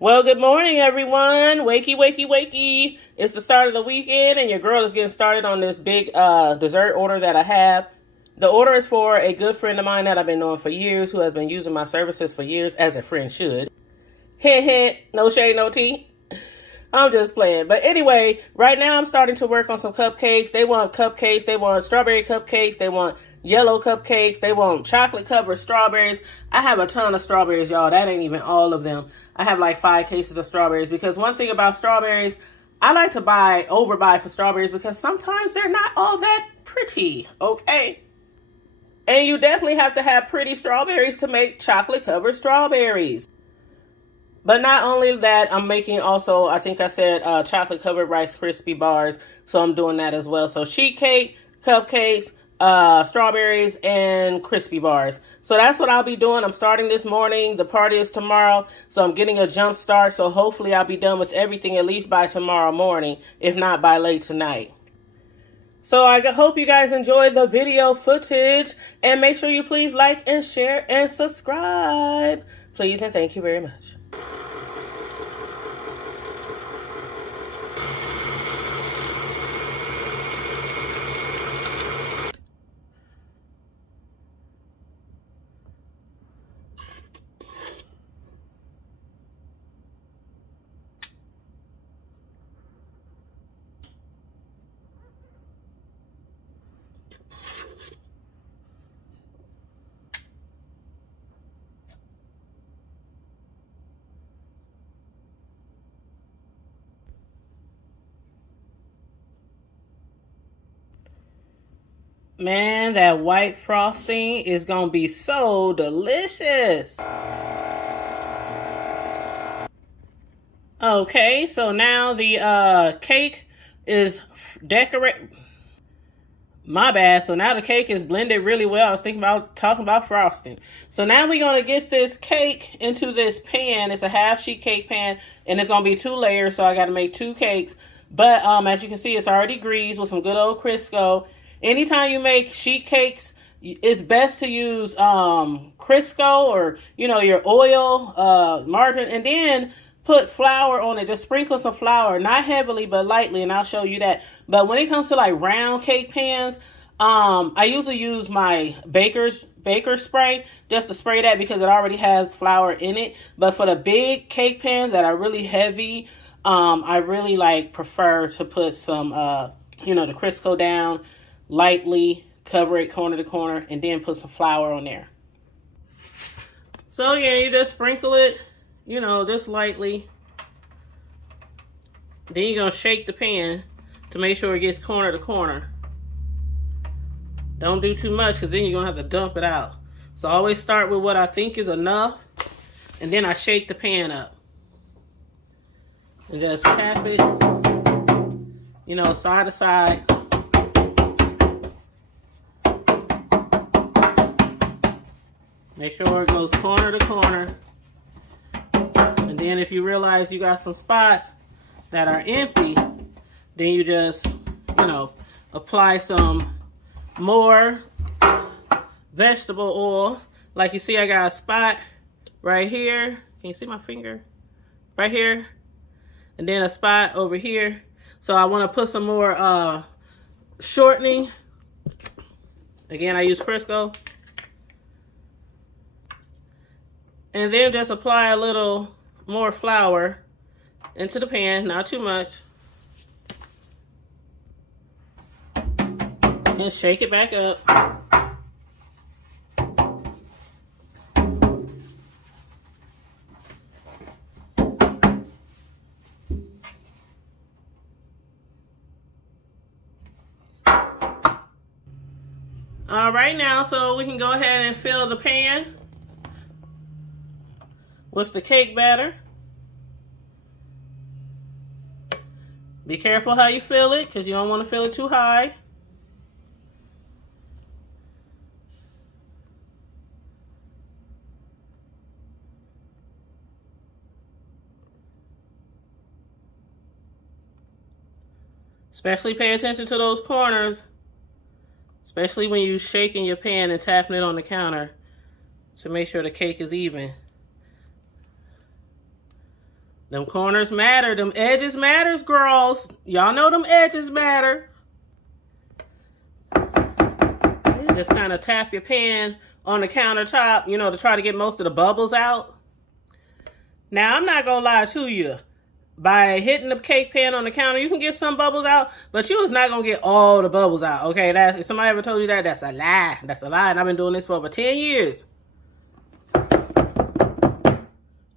Well, good morning, everyone. Wakey, wakey, wakey. It's the start of the weekend, and your girl is getting started on this big dessert order that I have. The order is for a good friend of mine that I've been knowing for years, who has been using my services for years, as a friend should. Hint, hint. No shade, no tea. I'm just playing. But anyway, right now I'm starting to work on some cupcakes. They want cupcakes. They want strawberry cupcakes. They want yellow cupcakes. They want chocolate covered strawberries. I have a ton of strawberries, y'all. That ain't even all of them. I have like 5 cases of strawberries because one thing about strawberries, I like to overbuy for strawberries because sometimes they're not all that pretty, okay? And you definitely have to have pretty strawberries to make chocolate covered strawberries. But not only that, I'm making also, I think I said chocolate covered Rice Krispie bars. So I'm doing that as well. So sheet cake, cupcakes, strawberries, and crispy bars. So that's what I'll be doing. I'm starting this morning. The party is tomorrow. So I'm getting a jump start. So hopefully I'll be done with everything at least by tomorrow morning, if not by late tonight. So I hope you guys enjoy the video footage. And make sure you please like and share and subscribe. Please and thank you very much. Man, that white frosting is going to be so delicious. Okay, so now the cake is decorated. My bad. So now the cake is blended really well. I was thinking about talking about frosting. So now we're going to get this cake into this pan. It's a half sheet cake pan, and it's going to be 2 layers, so I got to make 2 cakes. But as you can see, it's already greased with some good old Crisco. Anytime you make sheet cakes, it's best to use Crisco or, your oil, margarine, and then put flour on it. Just sprinkle some flour, not heavily, but lightly, and I'll show you that. But when it comes to like round cake pans, I usually use my baker spray just to spray that because it already has flour in it. But for the big cake pans that are really heavy, I really prefer to put some, the Crisco down lightly, cover it corner to corner, and then put some flour on there. So yeah, you just sprinkle it, just lightly. Then you're going to shake the pan to make sure it gets corner to corner. Don't do too much because then you're going to have to dump it out. So I always start with what I think is enough, and then I shake the pan up. And just tap it, side to side. Make sure it goes corner to corner. And then if you realize you got some spots that are empty, then you just, apply some more vegetable oil. Like you see, I got a spot right here. Can you see my finger? Right here. And then a spot over here. So I want to put some more shortening. Again, I use Crisco. And then just apply a little more flour into the pan, not too much. And shake it back up. All right, now, so we can go ahead and fill the pan with the cake batter. Be careful how you fill it because you don't want to fill it too high. Especially pay attention to those corners, especially when you're shaking your pan and tapping it on the counter to make sure the cake is even. Them corners matter. Them edges matters, girls. Y'all know them edges matter. Just kind of tap your pan on the countertop, you know, to try to get most of the bubbles out. Now, I'm not going to lie to you. By hitting the cake pan on the counter, you can get some bubbles out, but you is not going to get all the bubbles out, okay? If somebody ever told you that, that's a lie. That's a lie, and I've been doing this for over 10 years.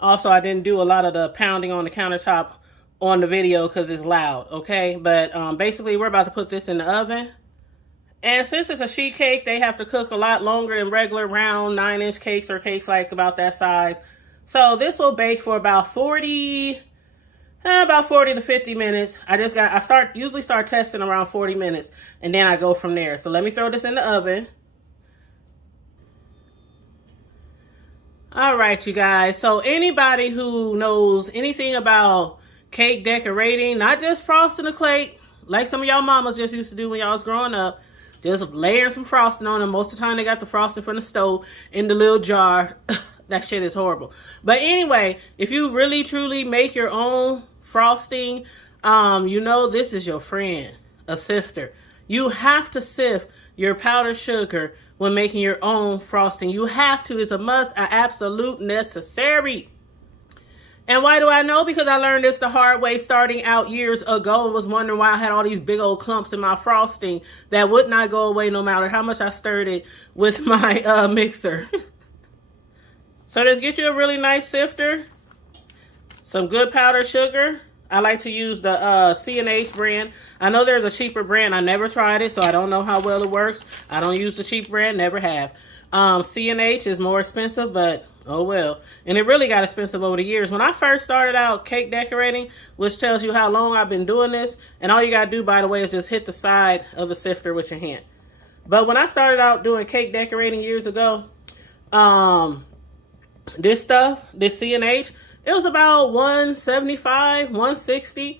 Also, I didn't do a lot of the pounding on the countertop on the video because it's loud, okay? But basically, we're about to put this in the oven. And since it's a sheet cake, they have to cook a lot longer than regular round 9-inch cakes or cakes like about that size. So this will bake for about 40 to 50 minutes. I usually start testing around 40 minutes, and then I go from there. So let me throw this in the oven. All right, you guys. So anybody who knows anything about cake decorating, not just frosting a cake, like some of y'all mamas just used to do when y'all was growing up, just layering some frosting on them. Most of the time they got the frosting from the stove in the little jar. That shit is horrible. But anyway, if you really truly make your own frosting, you know this is your friend, a sifter. You have to sift your powdered sugar when making your own frosting. You have to. It's a must, an absolute necessary. And why do I know? Because I learned this the hard way starting out years ago and was wondering why I had all these big old clumps in my frosting that would not go away no matter how much I stirred it with my mixer. So just get you a really nice sifter, some good powdered sugar. I like to use the C&H brand. I know there's a cheaper brand. I never tried it, so I don't know how well it works. I don't use the cheap brand, never have. C&H is more expensive, but oh well. And it really got expensive over the years. When I first started out cake decorating, which tells you how long I've been doing this, and all you gotta do, by the way, is just hit the side of the sifter with your hand. But when I started out doing cake decorating years ago, this C&H, it was about $175, $160.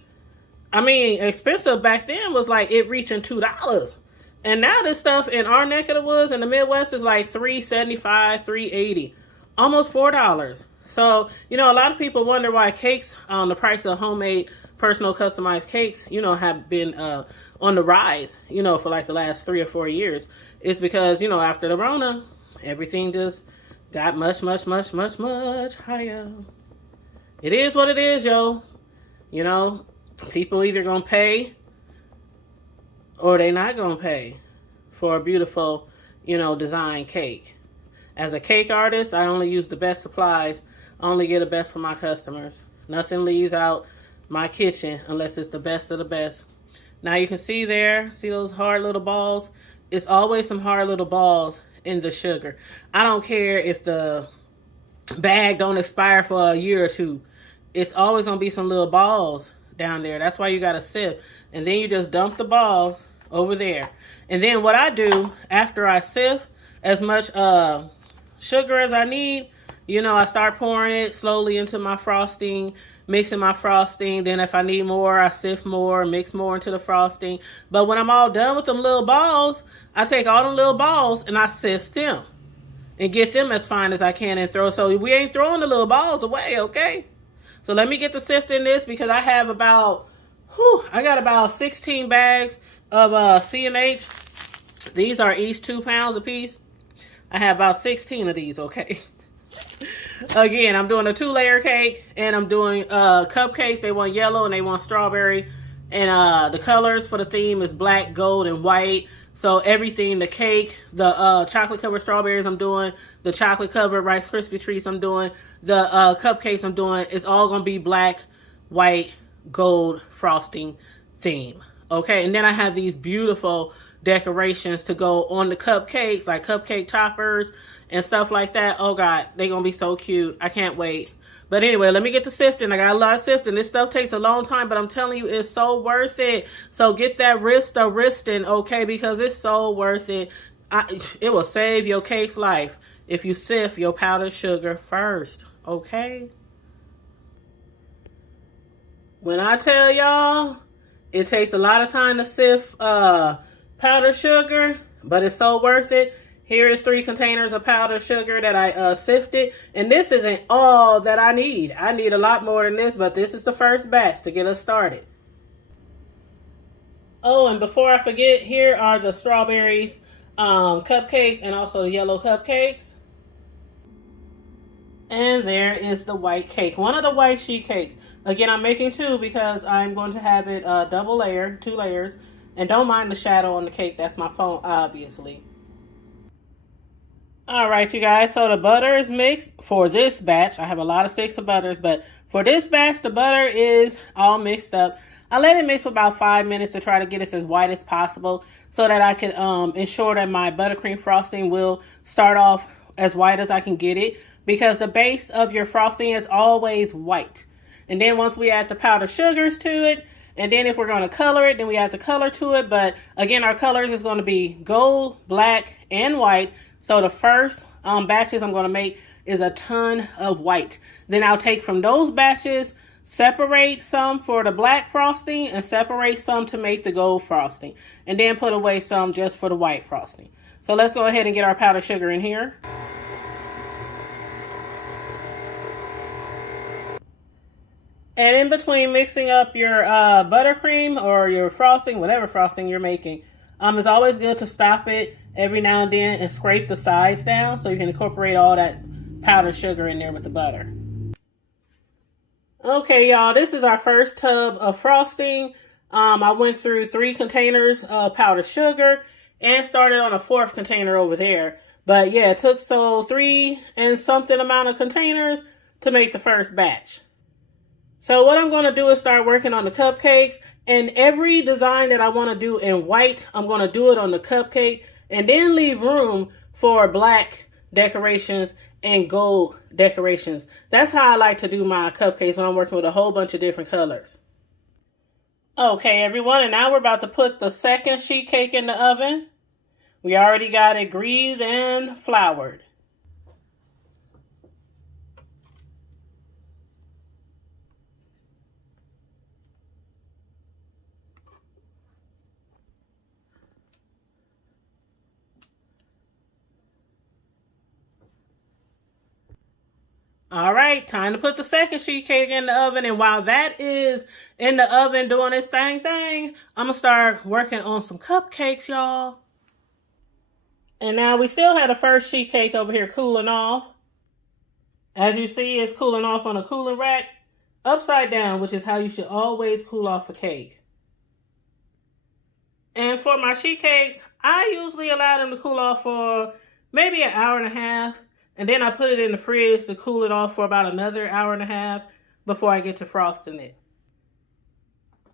I mean, expensive back then was like it reaching $2. And now this stuff in our neck of the woods in the Midwest is like $3.75, $3.80, almost $4. So, you know, a lot of people wonder why cakes, the price of homemade, personal, customized cakes, you know, have been on the rise, you know, for like the last 3 or 4 years. It's because, you know, after the Rona, everything just got much, much, much, much, much higher. It is what it is, yo. You know, people either gonna pay or they not gonna pay for a beautiful, you know, design cake. As a cake artist, I only use the best supplies. I only get the best for my customers. Nothing leaves out my kitchen unless it's the best of the best. Now you can see there, see those hard little balls? It's always some hard little balls in the sugar. I don't care if the bag don't expire for a year or two. It's always gonna be some little balls down there. That's why you gotta sift. And then you just dump the balls over there. And then what I do after I sift as much sugar as I need, you know, I start pouring it slowly into my frosting, mixing my frosting. Then if I need more, I sift more, mix more into the frosting. But when I'm all done with them little balls, I take all them little balls and I sift them and get them as fine as I can and throw. So we ain't throwing the little balls away, okay? So let me get the sift in this because I have about, I got about 16 bags of C&H. These are each 2 pounds a piece. I have about 16 of these, okay? Again, I'm doing a 2-layer cake and I'm doing cupcakes. They want yellow and they want strawberry. And the colors for the theme is black, gold, and white. So everything, the cake, the chocolate covered strawberries I'm doing, the chocolate covered Rice Krispie treats I'm doing, the cupcakes I'm doing, it's all going to be black, white, gold frosting theme. Okay, and then I have these beautiful decorations to go on the cupcakes, like cupcake toppers and stuff like that. Oh God, they're going to be so cute. I can't wait. But anyway, let me get the sifting. I got a lot of sifting. This stuff takes a long time, but I'm telling you, it's so worth it. So get that wristing, okay, because it's so worth it. It will save your cake's life if you sift your powdered sugar first, okay? When I tell y'all, it takes a lot of time to sift powdered sugar, but it's so worth it. Here is 3 containers of powdered sugar that I sifted. And this isn't all that I need. I need a lot more than this, but this is the first batch to get us started. Oh, and before I forget, here are the strawberries cupcakes and also the yellow cupcakes. And there is the white cake, one of the white sheet cakes. Again, I'm making 2 because I'm going to have it double layered, 2 layers. And don't mind the shadow on the cake, that's my phone, obviously. Alright, you guys, so the butter is mixed for this batch. I have a lot of sticks of butters, but for this batch, the butter is all mixed up. I let it mix for about 5 minutes to try to get it as white as possible so that I can ensure that my buttercream frosting will start off as white as I can get it, because the base of your frosting is always white. And then once we add the powdered sugars to it, and then if we're going to color it, then we add the color to it. But again, our colors is going to be gold, black, and white. So the first batches I'm going to make is a ton of white. Then I'll take from those batches, separate some for the black frosting, and separate some to make the gold frosting. And then put away some just for the white frosting. So let's go ahead and get our powdered sugar in here. And in between mixing up your buttercream or your frosting, whatever frosting you're making, it's always good to stop it every now and then and scrape the sides down so you can incorporate all that powdered sugar in there with the butter. Okay, y'all, this is our first tub of frosting. I went through 3 containers of powdered sugar and started on a 4th container over there. But yeah, it took 3 and something amount of containers to make the first batch. So what I'm going to do is start working on the cupcakes, and every design that I want to do in white, I'm going to do it on the cupcake and then leave room for black decorations and gold decorations. That's how I like to do my cupcakes when I'm working with a whole bunch of different colors. Okay, everyone, and now we're about to put the second sheet cake in the oven. We already got it greased and floured. All right, time to put the second sheet cake in the oven. And while that is in the oven doing its thing, I'm going to start working on some cupcakes, y'all. And now we still have the first sheet cake over here cooling off. As you see, it's cooling off on a cooling rack upside down, which is how you should always cool off a cake. And for my sheet cakes, I usually allow them to cool off for maybe an hour and a half. And then I put it in the fridge to cool it off for about another hour and a half before I get to frosting it.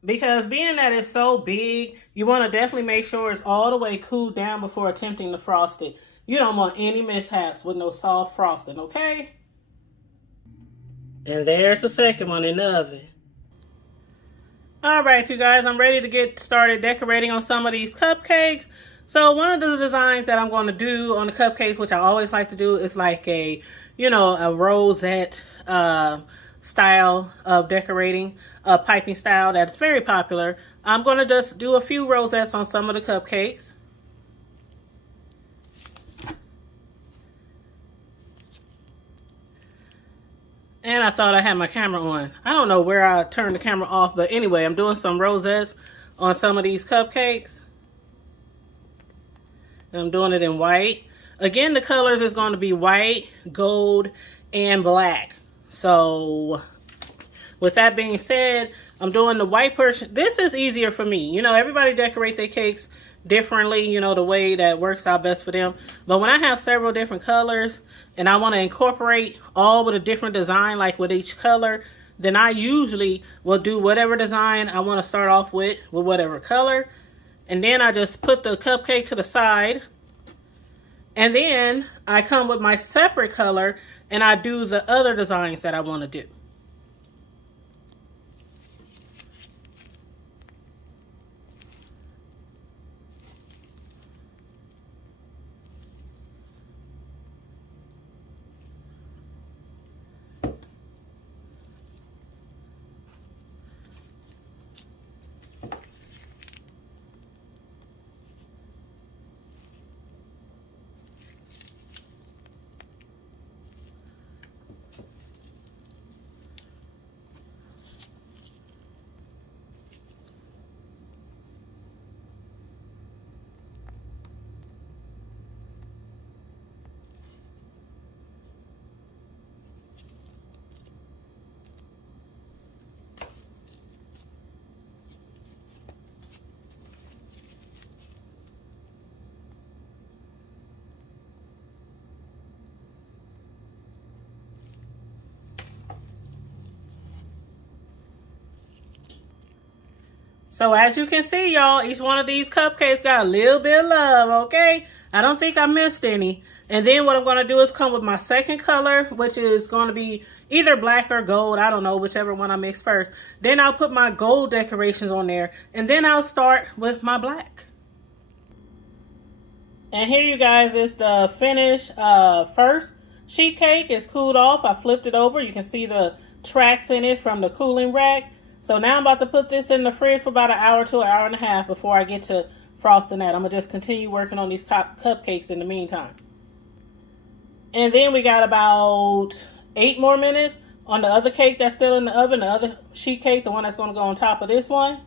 Because being that it's so big, you want to definitely make sure it's all the way cooled down before attempting to frost it. You don't want any mishaps with no soft frosting, okay? And there's the second one in the oven. Alright, you guys, I'm ready to get started decorating on some of these cupcakes. So one of the designs that I'm going to do on the cupcakes, which I always like to do, is like a, a rosette style of decorating, a piping style that's very popular. I'm going to just do a few rosettes on some of the cupcakes. And I thought I had my camera on. I don't know where I turned the camera off, but anyway, I'm doing some rosettes on some of these cupcakes. And I'm doing it in white. Again, the colors is going to be white, gold, and black. So, with that being said, I'm doing the white portion. This is easier for me. Everybody decorate their cakes differently, the way that works out best for them. But when I have several different colors and I want to incorporate all with a different design, like with each color, then I usually will do whatever design I want to start off with whatever color. And then I just put the cupcake to the side. And then I come with my separate color and I do the other designs that I want to do. So as you can see, y'all, each one of these cupcakes got a little bit of love, okay? I don't think I missed any. And then what I'm going to do is come with my second color, which is going to be either black or gold. I don't know, whichever one I mix first. Then I'll put my gold decorations on there. And then I'll start with my black. And here, you guys, is the finished first sheet cake. It's cooled off. I flipped it over. You can see the tracks in it from the cooling rack. So now I'm about to put this in the fridge for about an hour to an hour and a half before I get to frosting that. I'm going to just continue working on these cupcakes in the meantime. And then we got about 8 more minutes on the other cake that's still in the oven, the other sheet cake, the one that's going to go on top of this one.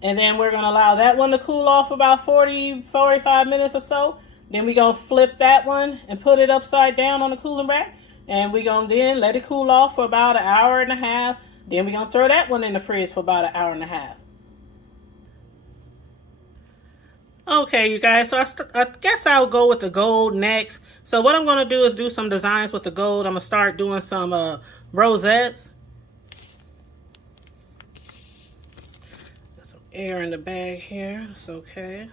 And then we're going to allow that one to cool off about 45 minutes or so. Then we're going to flip that one and put it upside down on the cooling rack. And we're going to then let it cool off for about an hour and a half. Then we're going to throw that one in the fridge for about an hour and a half. Okay, you guys, so I guess I'll go with the gold next. So what I'm going to do is do some designs with the gold. I'm going to start doing some rosettes. There's some air in the bag here. It's okay.